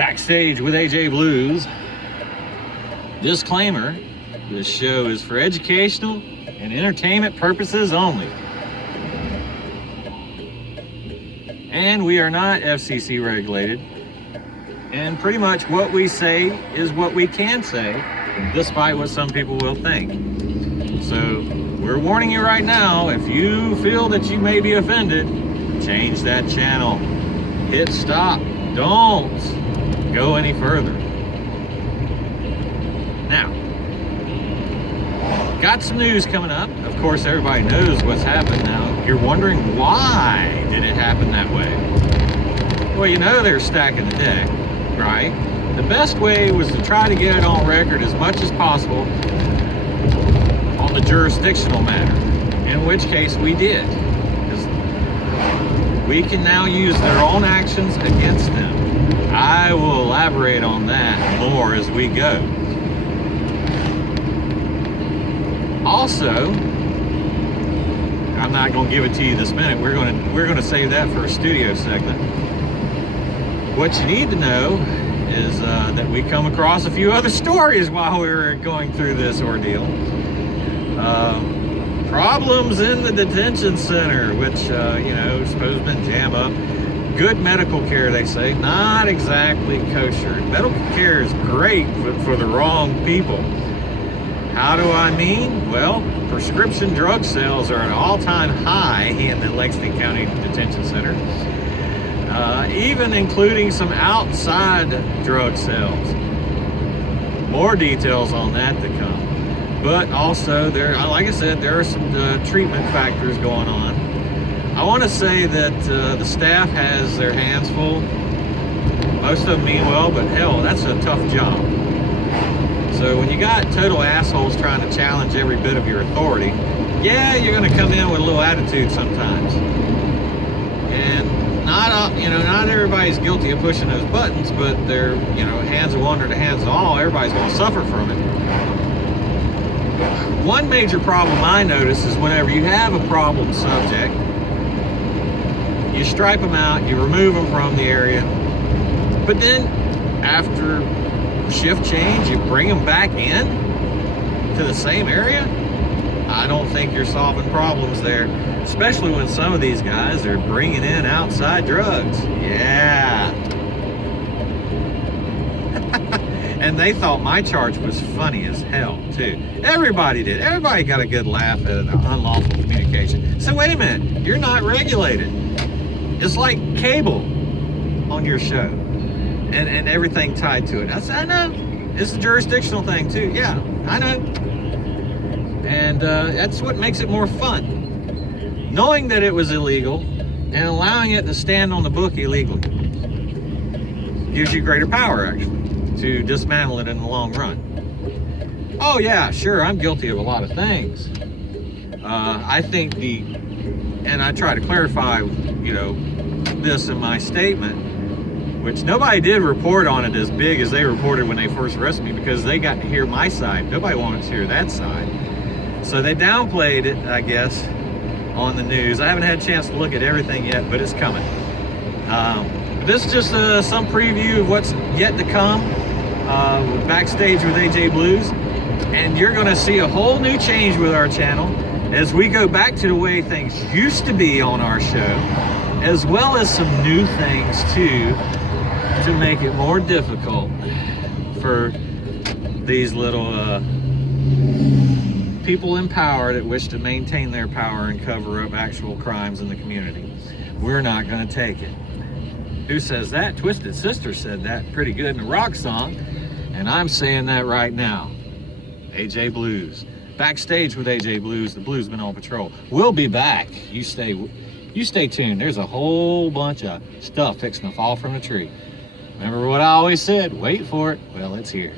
Backstage with AJ Blues. Disclaimer, this show is for educational and entertainment purposes only. And we are not FCC regulated. And pretty much what we say is what we can say, despite what some people will think. So we're warning you right now, if you feel that you may be offended, change that channel. Hit stop. Don't go any further. Now, got some news coming up. Of course, everybody knows what's happened now. You're wondering why did it happen that way? Well, you know they're stacking the deck, right? The best way was to try to get it on record as much as possible on the jurisdictional matter, in which case we did. Because we can now use their own actions against them. I will elaborate on that more as we go. Also, I'm not going to give it to you this minute. We're going to save that for a studio segment. What you need to know is that we come across a few other stories while we were going through this ordeal. Problems in the detention center, which supposed to been jam up. Good medical care, they say, not exactly kosher. Medical care is great for the wrong people. How do I mean? Well, prescription drug sales are at an all-time high in the Lexington County Detention Center, even including some outside drug sales. More details on that to come. But also, like I said, there are some treatment factors going on. I want to say that the staff has their hands full. Most of them mean well, but hell, that's a tough job. So when you got total assholes trying to challenge every bit of your authority, yeah, you're going to come in with a little attitude sometimes. And not everybody's guilty of pushing those buttons, but they're, hands of one or the hands of all, everybody's going to suffer from it. One major problem I notice is whenever you have a problem subject, you stripe them out, you remove them from the area, but then after shift change, you bring them back in to the same area. I don't think you're solving problems there, especially when some of these guys are bringing in outside drugs. Yeah. And they thought my charge was funny as hell too. Everybody did. Everybody got a good laugh at unlawful communication. So wait a minute, you're not regulated. It's like cable on your show and everything tied to it. I said, I know. It's a jurisdictional thing too. Yeah, I know. And that's what makes it more fun. Knowing that it was illegal and allowing it to stand on the book illegally gives you greater power, actually, to dismantle it in the long run. Oh yeah, sure, I'm guilty of a lot of things. I think and I try to clarify, this in my statement, which nobody did report on it as big as they reported when they first arrested me, because they got to hear my side. Nobody wanted to hear that side. So they downplayed it, I guess, on the news. I haven't had a chance to look at everything yet, but it's coming. This is just some preview of what's yet to come with Backstage with AJ Blues. And you're going to see a whole new change with our channel as we go back to the way things used to be on our show, as well as some new things too, to make it more difficult for these little people in power that wish to maintain their power and cover up actual crimes in the community. We're not going to take it. Who says that? Twisted Sister said that pretty good in a rock song, and I'm saying that right now. AJ Blues. Backstage with AJ Blues, the Bluesman on patrol. We'll be back. You stay tuned. There's a whole bunch of stuff fixing to fall from the tree. Remember what I always said? Wait for it. Well, it's here.